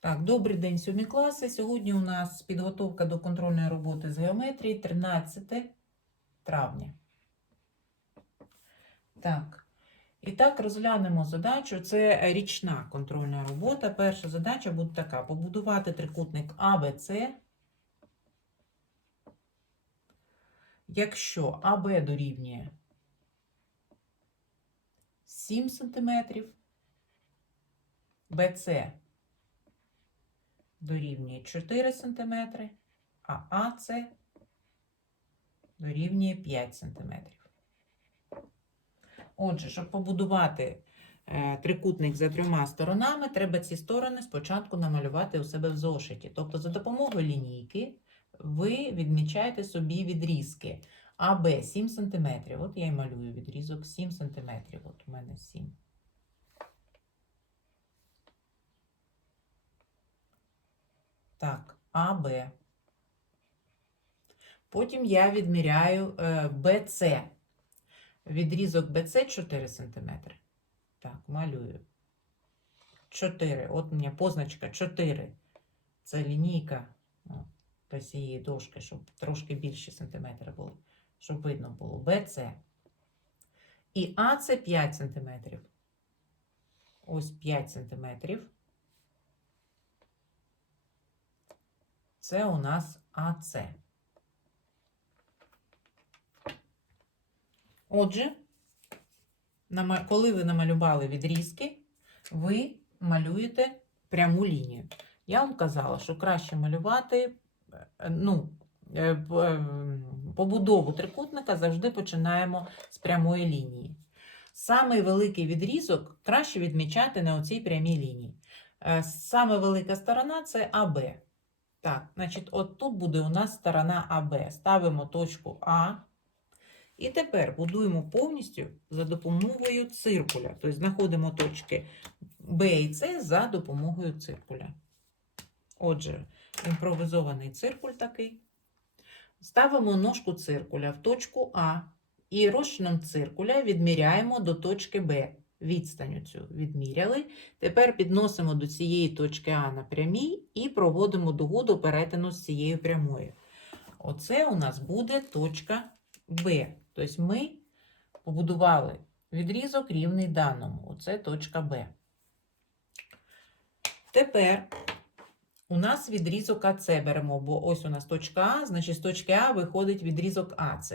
Так, добрий день, 7 класи. Сьогодні у нас підготовка до контрольної роботи з геометрії 13 травня. Так, і так розглянемо задачу. Це річна контрольна робота. Перша задача буде така: побудувати трикутник АБЦ, якщо АБ дорівнює 7 см, БЦ дорівнює 4 см, а АЦ дорівнює 5 см. Отже, щоб побудувати трикутник за трьома сторонами, треба ці сторони спочатку намалювати у себе в зошиті. Тобто за допомогою лінійки ви відмічаєте собі відрізки АБ 7 см. От я і малюю відрізок 7 см. От у мене 7. Так, АБ. Потім я відміряю БЦ. Відрізок БЦ 4 см. Так, малюю. 4. От у мене позначка 4. Це лінійка до цієї дошки, щоб трошки більше сантиметри були, щоб видно було. БЦ. І АЦ 5 см. Ось 5 см. Це у нас АЦ. Отже, коли ви намалювали відрізки, ви малюєте пряму лінію. Я вам казала, що краще малювати, побудову трикутника завжди починаємо з прямої лінії. Самий великий відрізок краще відмічати на оцій прямій лінії. Саме велика сторона – це АБ. Так, значить, от тут буде у нас сторона АБ. Ставимо точку А. І тепер будуємо повністю за допомогою циркуля. Тобто знаходимо точки Б і С за допомогою циркуля. Отже, імпровізований циркуль такий. Ставимо ножку циркуля в точку А і розчином циркуля відміряємо до точки Б. Відстань цю відміряли. Тепер підносимо до цієї точки А на прямій і проводимо дугу до перетину з цією прямою. Оце у нас буде точка Б. Тобто ми побудували відрізок рівний даному. Оце точка Б. Тепер у нас відрізок АЦ беремо, бо ось у нас точка А, значить з точки А виходить відрізок АЦ.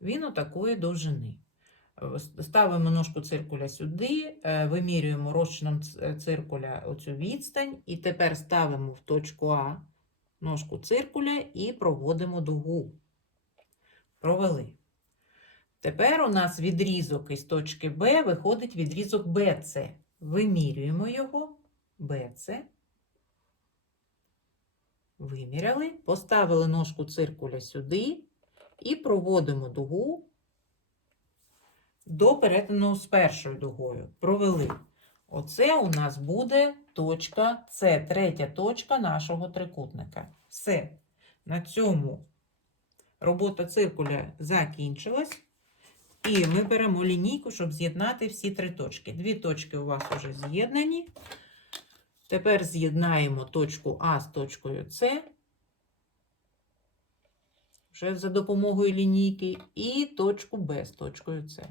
Він отакої довжини. Ставимо ножку циркуля сюди, вимірюємо розчином циркуля оцю відстань, і тепер ставимо в точку А ножку циркуля і проводимо дугу. Провели. Тепер у нас відрізок із точки Б виходить відрізок БЦ. Вимірюємо його, БЦ. Виміряли, поставили ножку циркуля сюди і проводимо дугу до перетину з першою дугою. Провели. Оце у нас буде точка С, третя точка нашого трикутника. Все. На цьому робота циркуля закінчилась. І ми беремо лінійку, щоб з'єднати всі три точки. Дві точки у вас вже з'єднані. Тепер з'єднаємо точку А з точкою С, вже за допомогою лінійки, і точку Б з точкою С.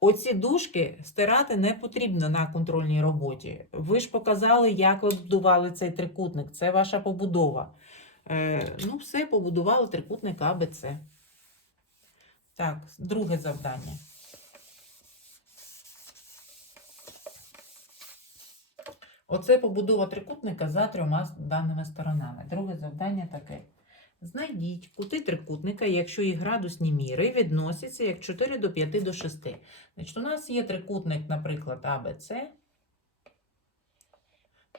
Оці дужки стирати не потрібно на контрольній роботі. Ви ж показали, як ви будували цей трикутник. Це ваша побудова. Ну, все, побудували трикутник АБЦ. Так, друге завдання. Оце побудова трикутника за трьома даними сторонами. Друге завдання таке. Знайдіть кути трикутника, якщо їх градусні міри відносяться як 4 до 5 до 6. Значить, у нас є трикутник, наприклад, АБЦ.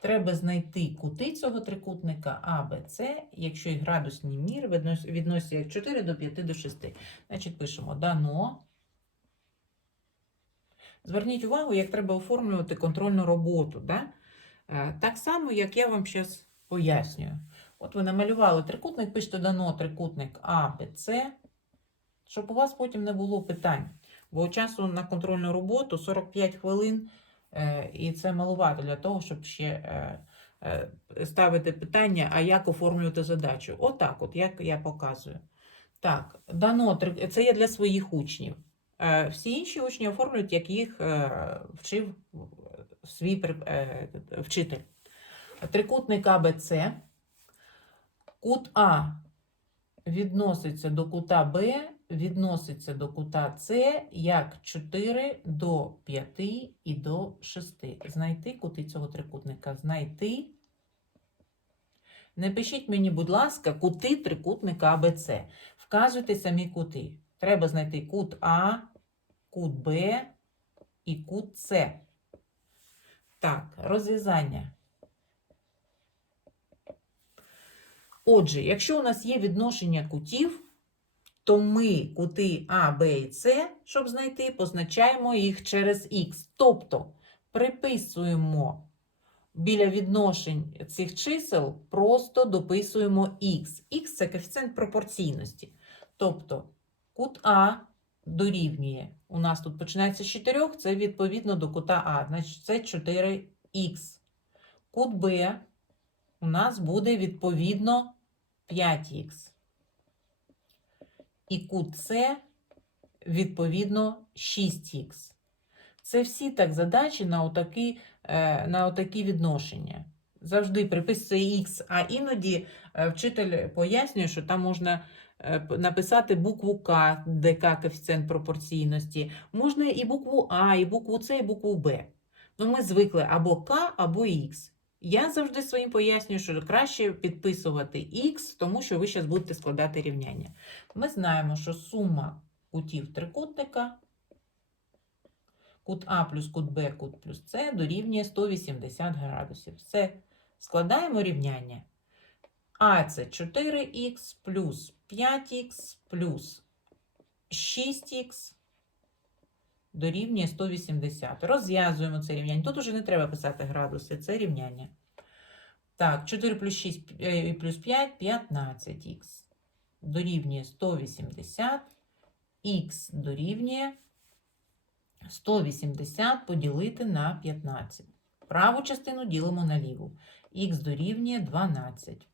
Треба знайти кути цього трикутника АБЦ, якщо їх градусні міри відносяться як 4 до 5 до 6. Значить, пишемо дано. Зверніть увагу, як треба оформлювати контрольну роботу. Да? Так само, як я вам зараз пояснюю. От ви намалювали трикутник, пишете дано трикутник АБЦ, щоб у вас потім не було питань. Бо часу на контрольну роботу 45 хвилин І це малувато для того, щоб ще ставити питання, а як оформлювати задачу. Отак, от, як я показую. Так, дано, це є для своїх учнів. Всі інші учні оформлюють, як їх вчив свій вчитель. Трикутник АБЦ. Кут А відноситься до кута Б, відноситься до кута С як 4 до 5 і до 6. Знайти кути цього трикутника. Знайти. Не пишіть мені, будь ласка, кути трикутника АБЦ. Вказуйте самі кути. Треба знайти кут А, кут Б і кут С. Так, розв'язання. Отже, якщо у нас є відношення кутів, то ми кути А, Б і С, щоб знайти, позначаємо їх через Х. Тобто приписуємо біля відношень цих чисел, просто дописуємо Х. Х – це коефіцієнт пропорційності. Тобто кут А дорівнює, у нас тут починається з 4, це відповідно до кута А, значить це 4х. Кут Б у нас буде відповідно 5х. І кут С відповідно 6х. Це всі так задачі на отакі відношення. Завжди приписує х, а іноді вчитель пояснює, що там можна написати букву К, де К коефіцієнт пропорційності. Можна і букву А, і букву С, і букву Б. Ну, ми звикли або К, або Х. Я завжди своїм пояснюю, що краще підписувати Х, тому що ви зараз будете складати рівняння. Ми знаємо, що сума кутів трикутника, кут А плюс кут Б, кут плюс С дорівнює 180 градусів. Все, складаємо рівняння. А це 4х плюс 5х плюс 6х дорівнює 180. Розв'язуємо це рівняння. Тут уже не треба писати градуси, це рівняння. Так, 4 плюс 6 плюс 5 – 15х. Дорівнює 180. Х дорівнює 180 поділити на 15. Праву частину ділимо на ліву. Х дорівнює 12.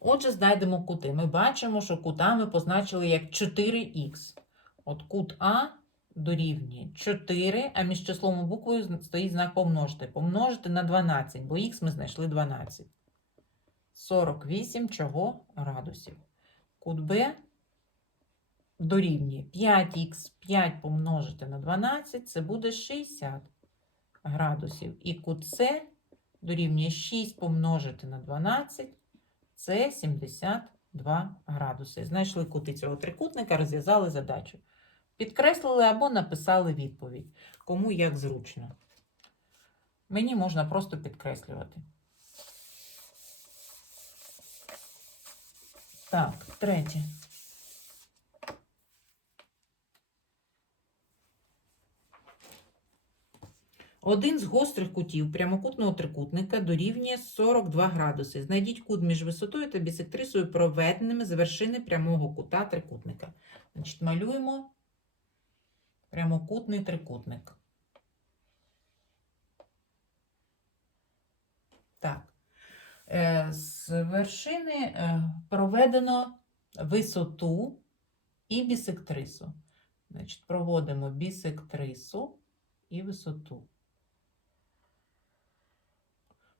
Отже, знайдемо кути. Ми бачимо, що кута ми позначили як 4х. От кут А дорівнює 4, а між числом і буквою стоїть знак помножити. Помножити на 12, бо х ми знайшли 12. 48 чого? Градусів. Кут Б дорівнює 5х, 5 помножити на 12, це буде 60 градусів. І кут С дорівнює 6 помножити на 12, це 72 градуси. Знайшли кути цього трикутника, розв'язали задачу. Підкреслили або написали відповідь. Кому як зручно. Мені можна просто підкреслювати. Так, третє. Один з гострих кутів прямокутного трикутника дорівнює 42 градуси. Знайдіть кут між висотою та бісектрисою, проведеними з вершини прямого кута трикутника. Значить, малюємо прямокутний трикутник. Так. З вершини проведено висоту і бісектрису. Значить, проводимо бісектрису і висоту.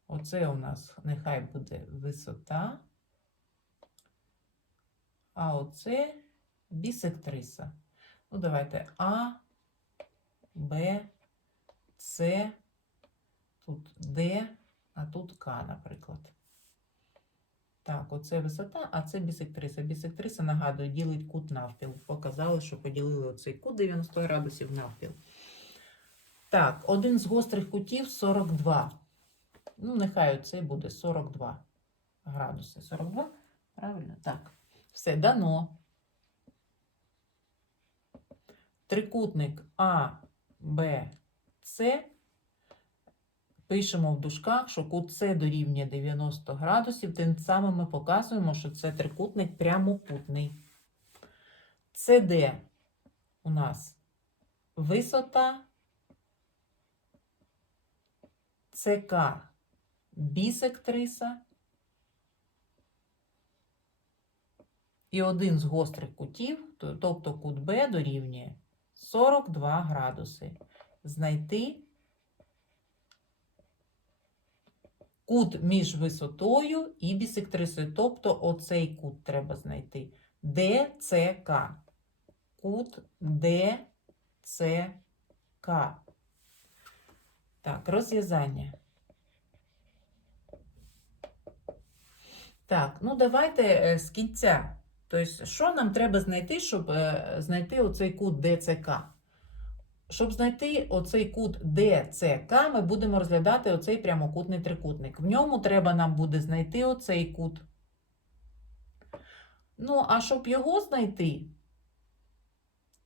Оце у нас нехай буде висота, а оце бісектриса. Ну, давайте А, Б, С, тут Д, а тут К, наприклад. Так, оце висота, а це бісектриса. Бісектриса, нагадую, ділить кут навпіл. Показали, що поділили оцей кут 90 градусів навпіл. Так, один з гострих кутів 42. Ну, нехай оцей буде 42 градуси. 42? Правильно? Так. Все, дано. Трикутник А, Б, С. Пишемо в дужках, що кут С дорівнює 90 градусів. Тим самим ми показуємо, що це трикутник прямокутний. СД у нас висота ЦК бісектриса і один з гострих кутів, тобто кут Б дорівнює 42 градуси. Знайти кут між висотою і бісектрисою, тобто оцей кут треба знайти. ДЦК. Кут ДЦК. Так, розв'язання. Так, ну давайте з кінця. Тобто, що нам треба знайти, щоб знайти оцей кут ДЦК? Щоб знайти оцей кут ДЦК, ми будемо розглядати оцей прямокутний трикутник. В ньому треба нам буде знайти оцей кут. Ну, а щоб його знайти,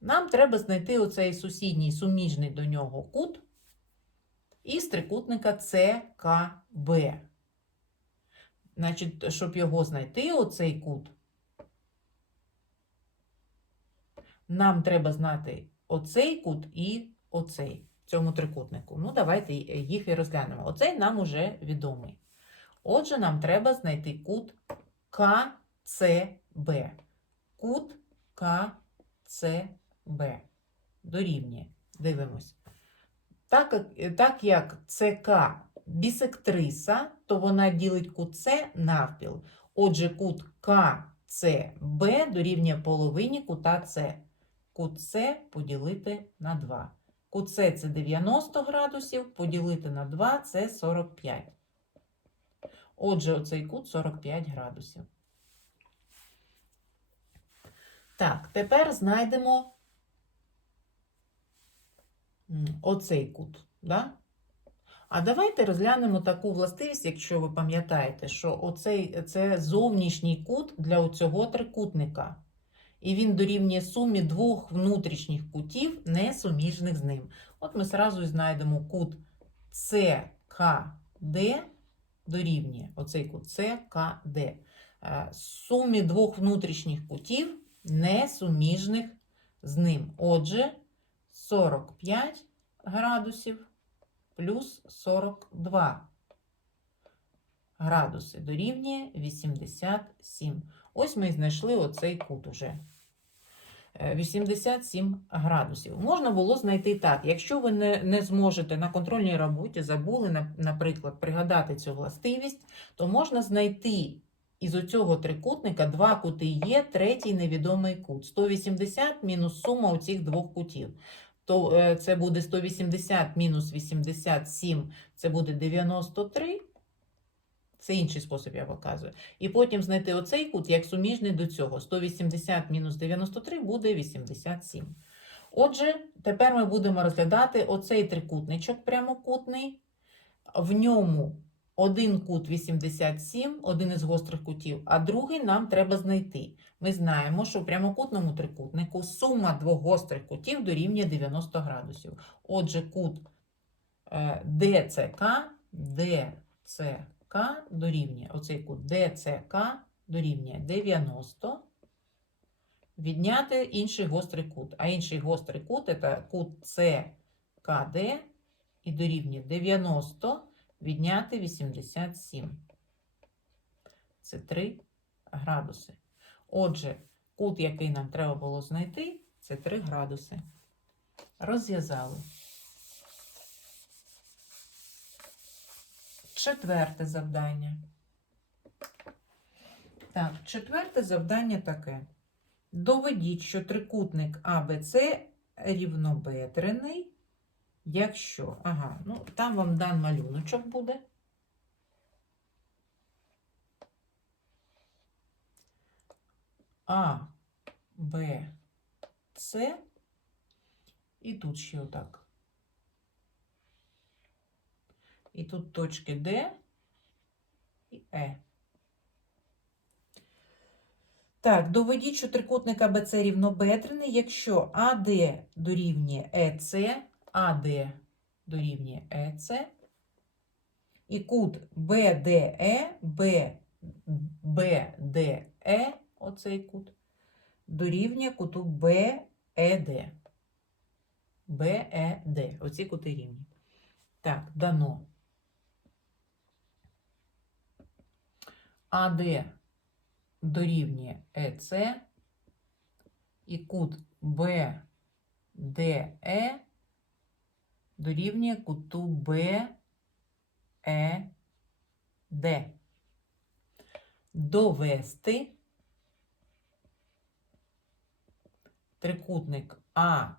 нам треба знайти оцей сусідній, суміжний до нього кут із трикутника ЦКБ. Значить, щоб його знайти, оцей кут, нам треба знати оцей кут і оцей в цьому трикутнику. Ну, давайте їх і розглянемо. Оцей нам уже відомий. Отже, нам треба знайти кут КЦБ. Кут КЦБ дорівнює. Дивимось. Так як ЦК бісектриса, то вона ділить кут С навпіл. Отже, кут КЦБ дорівнює половині кута С. Кут С поділити на 2. Кут С – це 90 градусів, поділити на 2 – це 45. Отже, оцей кут 45 градусів. Так, тепер знайдемо оцей кут. Да? А давайте розглянемо таку властивість, якщо ви пам'ятаєте, що це зовнішній кут для цього трикутника. І він дорівнює сумі двох внутрішніх кутів, не суміжних з ним. От ми одразу і знайдемо кут ЦКД дорівнює, оцей кут ЦКД. Сумі двох внутрішніх кутів, не суміжних з ним. Отже, 45 градусів плюс 42 градуси дорівнює 87. Ось ми і знайшли оцей кут уже. 87 градусів. Можна було знайти так. Якщо ви не зможете на контрольній роботі, забули, наприклад, пригадати цю властивість, то можна знайти із оцього трикутника два кути є, третій невідомий кут. 180 мінус сума оцих двох кутів. То це буде 180 мінус 87, це буде 93. Це інший спосіб я показую. І потім знайти оцей кут як суміжний до цього. 180 мінус 93 буде 87. Отже, тепер ми будемо розглядати оцей трикутничок прямокутний. В ньому один кут 87, один із гострих кутів, а другий нам треба знайти. Ми знаємо, що в прямокутному трикутнику сума двох гострих кутів дорівнює 90 градусів. Отже, кут ДЦК дорівнює, оцей кут ДЦК дорівнює 90, відняти інший гострий кут. А інший гострий кут – це кут ЦКД і дорівнює 90, відняти 87. Це 3 градуси. Отже, кут, який нам треба було знайти, це 3 градуси. Розв'язали. Четверте завдання. Так, четверте завдання таке. Доведіть, що трикутник АБЦ рівнобедрений, якщо, ну, там вам дан малюночок буде. А, Б, С, і тут ще отак. І тут точки Д і Е. Так, доведіть, що трикутник АБЦ рівнобедрений, якщо АД дорівнює ЕЦ, АД дорівнює ЕЦ, і кут БДЕ, БДЕ, оцей кут, дорівнює куту БЕД. БЕД. Оці кути рівні. Так, дано. АД дорівнює ЕС і кут БДЕ дорівнює куту БЕД. Довести трикутник АБЦ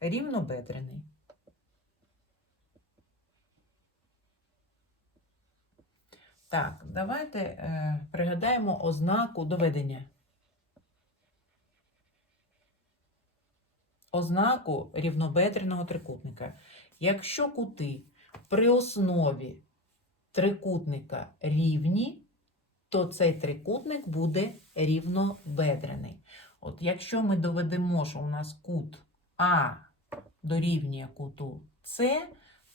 рівнобедрений. Так, давайте пригадаємо ознаку доведення. Ознаку рівнобедреного трикутника. Якщо кути при основі трикутника рівні, то цей трикутник буде рівнобедрений. От якщо ми доведемо, що у нас кут А дорівнює куту С,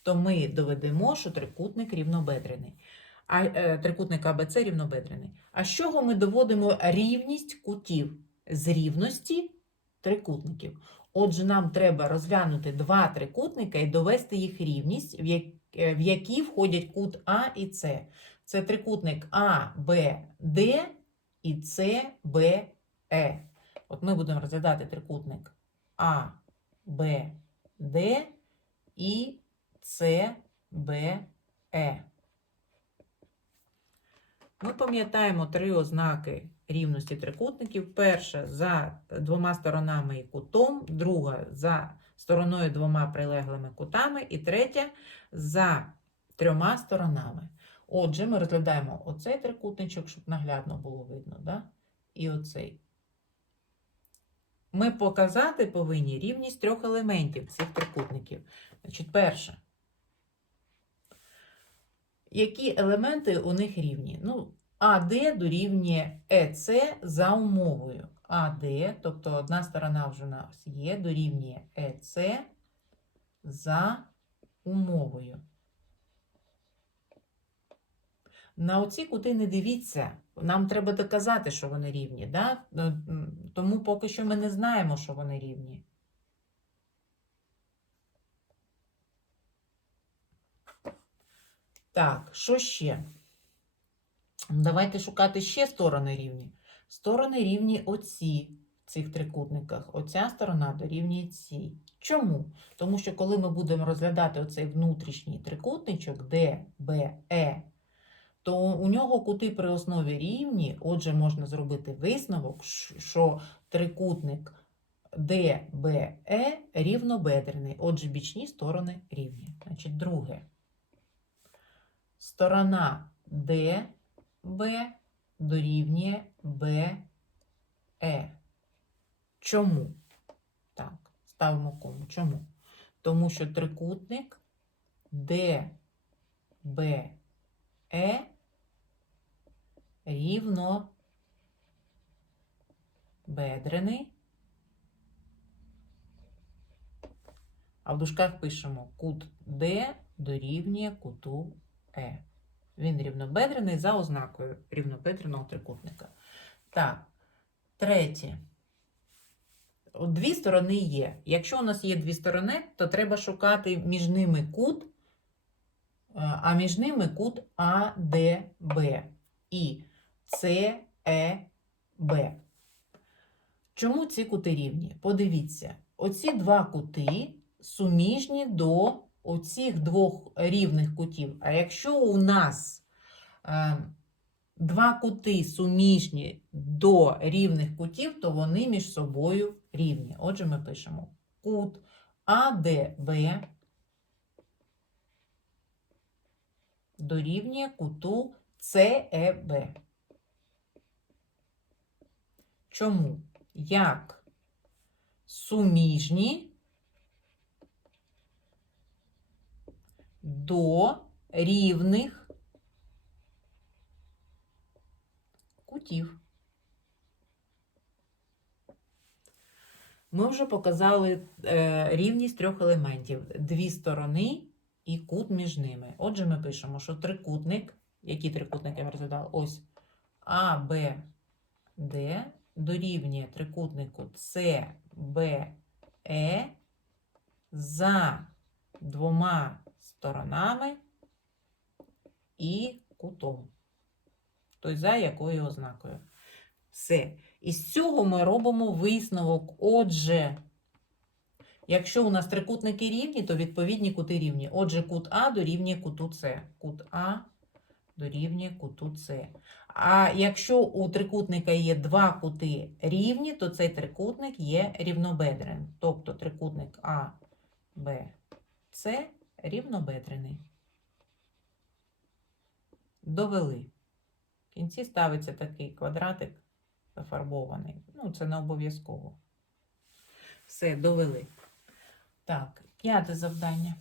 то ми доведемо, що трикутник рівнобедрений. Трикутник АБЦ рівнобедрений. А з чого ми доводимо рівність кутів? З рівності трикутників. Отже, нам треба розглянути два трикутника і довести їх рівність, в які входять кут А і С. Це трикутник АБД і СБЕ. От ми будемо розглядати трикутник АБД і СБЕ. Ми пам'ятаємо три ознаки рівності трикутників. Перша – за двома сторонами і кутом, друга – за стороною двома прилеглими кутами, і третя – за трьома сторонами. Отже, ми розглядаємо оцей трикутничок, щоб наглядно було видно, да? І оцей. Ми показати повинні рівність трьох елементів цих трикутників. Значить, перше. Які елементи у них рівні? Ну, АД дорівнює ЕС за умовою. АД, тобто одна сторона вже у нас є, дорівнює ЕС за умовою. На оці кути не дивіться, нам треба доказати, що вони рівні, да? Тому поки що ми не знаємо, що вони рівні. Так, що ще? Давайте шукати ще сторони рівні. Сторони рівні оці в цих трикутниках. Оця сторона дорівнює цій. Чому? Тому що коли ми будемо розглядати оцей внутрішній трикутничок ДБЕ, то у нього кути при основі рівні, отже, можна зробити висновок, що трикутник ДБЕ рівнобедрений, отже, бічні сторони рівні. Значить, друге. Сторона ДБ дорівнює БЕ. Чому? Так, ставимо кому. Чому? Тому що трикутник ДБЕ рівнобедрений. А в дужках пишемо кут Д дорівнює куту Е. Він рівнобедрений за ознакою рівнобедреного трикутника. Так, третє. Дві сторони є. Якщо у нас є дві сторони, то треба шукати між ними кут, а між ними кут АДБ і СЕБ. Чому ці кути рівні? Подивіться, оці два кути суміжні до оцих двох рівних кутів. А якщо у нас два кути суміжні до рівних кутів, то вони між собою рівні. Отже, ми пишемо кут АДБ дорівнює куту СЕБ. Чому? Як суміжні до рівних кутів. Ми вже показали рівність трьох елементів. Дві сторони і кут між ними. Отже, ми пишемо, що трикутник, який трикутник я розглядала? Ось АБД дорівнює трикутнику СБЕ за двома сторонами і кутом. Тобто за якою ознакою. Все. Із цього ми робимо висновок. Отже, якщо у нас трикутники рівні, то відповідні кути рівні. Отже, кут А дорівнює куту С. Кут А дорівнює куту С. А якщо у трикутника є два кути рівні, то цей трикутник є рівнобедреним. Тобто трикутник А, Б, С рівнобедрений. Довели. В кінці ставиться такий квадратик зафарбований. Ну, це не обов'язково. Все, довели. Так, 5 завдання.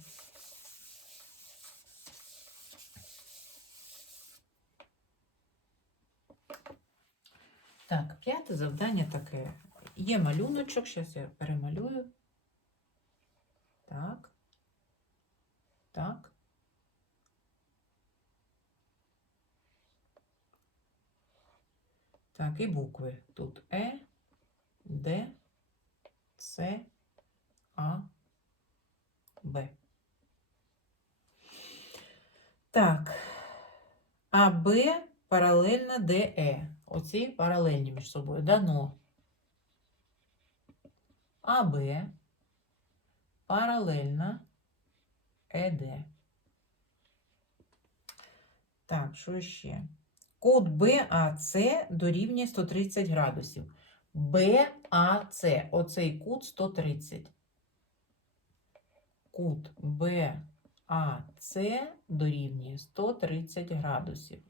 Так, 5 завдання таке. Є малюночок, зараз я перемалюю. Так. Так. Так, і букви. Тут Е, Д, С, А, Б. Так. АБ паралельно ДЕ. Оці паралельні між собою. Дано. АБ паралельно ЕД. Так, що ще? Кут БАЦ дорівнює 130 градусів. БАЦ. Оцей кут 130. Кут БАЦ дорівнює 130 градусів.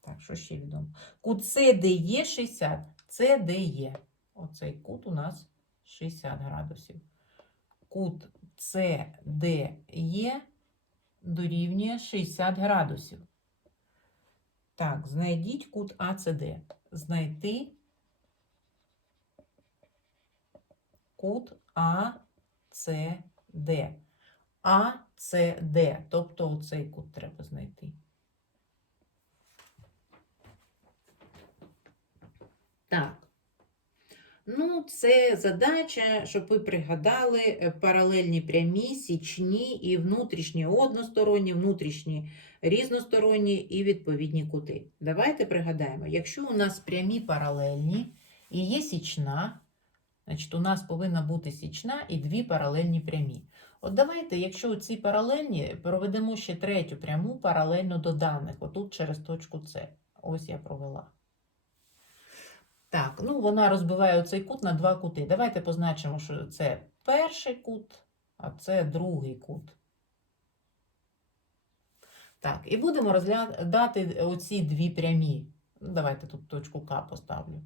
Так, що ще відомо? Кут СДЕ 60. СДЕ. Оцей кут у нас 60 градусів. Кут СДЕ дорівнює 60 градусів. Так, знайдіть кут АЦД. Знайти кут АЦД. АЦД. Тобто оцей кут треба знайти. Так. Ну, це задача, щоб ви пригадали паралельні прямі, січні і внутрішні односторонні, внутрішні різносторонні і відповідні кути. Давайте пригадаємо, якщо у нас прямі паралельні і є січна, значить у нас повинна бути січна і дві паралельні прямі. От давайте, якщо ці паралельні, проведемо ще третю пряму паралельно до даних, отут через точку С. Ось я провела. Так, ну вона розбиває оцей кут на два кути. Давайте позначимо, що це перший кут, а це другий кут. Так, і будемо розглядати оці дві прямі. Ну, давайте тут точку К поставлю.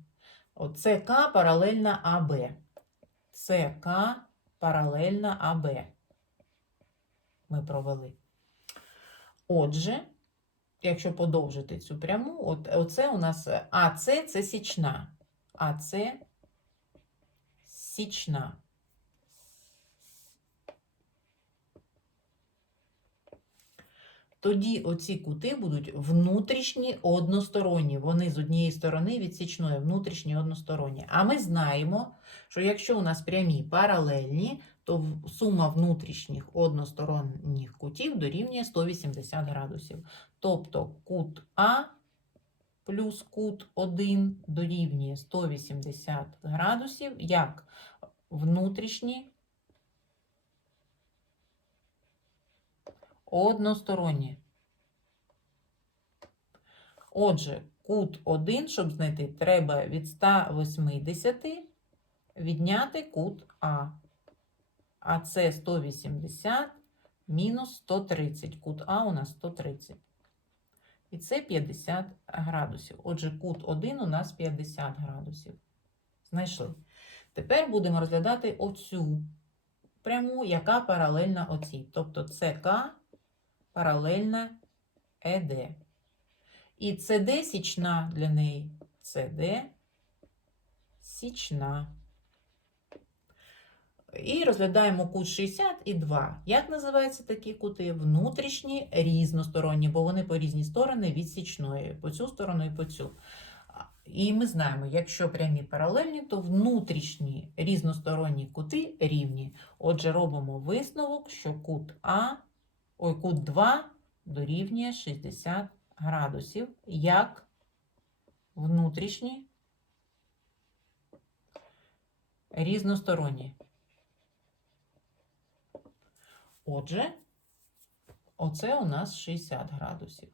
От СК паралельна АБ. СК паралельна АБ. Ми провели. Отже, якщо подовжити цю пряму, оце у нас АЦ – це січна. АЦ – січна. Тоді оці кути будуть внутрішні односторонні. Вони з однієї сторони від січної, внутрішні односторонні. А ми знаємо, що якщо у нас прямі паралельні, то сума внутрішніх односторонніх кутів дорівнює 180 градусів. Тобто кут А плюс кут 1 дорівнює 180 градусів, як внутрішні односторонні. Отже, кут 1, щоб знайти, треба від 180 відняти кут А. А це 180 мінус 130. Кут А у нас 130. І це 50 градусів. Отже, кут 1 у нас 50 градусів. Знайшли. Тепер будемо розглядати оцю пряму, яка паралельна оцій. Тобто СК паралельна ЕД. І СД січна для неї. СД січна. І розглядаємо кут 60 і 2. Як називаються такі кути? Внутрішні різносторонні, бо вони по різні сторони від січної. По цю сторону і по цю. І ми знаємо, якщо прямі паралельні, то внутрішні різносторонні кути рівні. Отже, робимо висновок, що кут 2 дорівнює 60 градусів, як внутрішні різносторонні. Отже, оце у нас 60 градусів.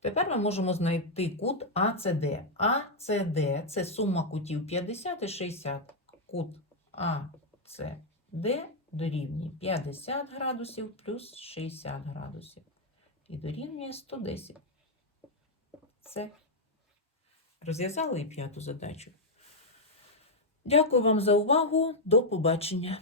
Тепер ми можемо знайти кут АЦД. АЦД – це сума кутів 50 і 60. Кут АЦД дорівнює 50 градусів плюс 60 градусів. І дорівнює 110. Це. Розв'язали і п'яту задачу. Дякую вам за увагу. До побачення.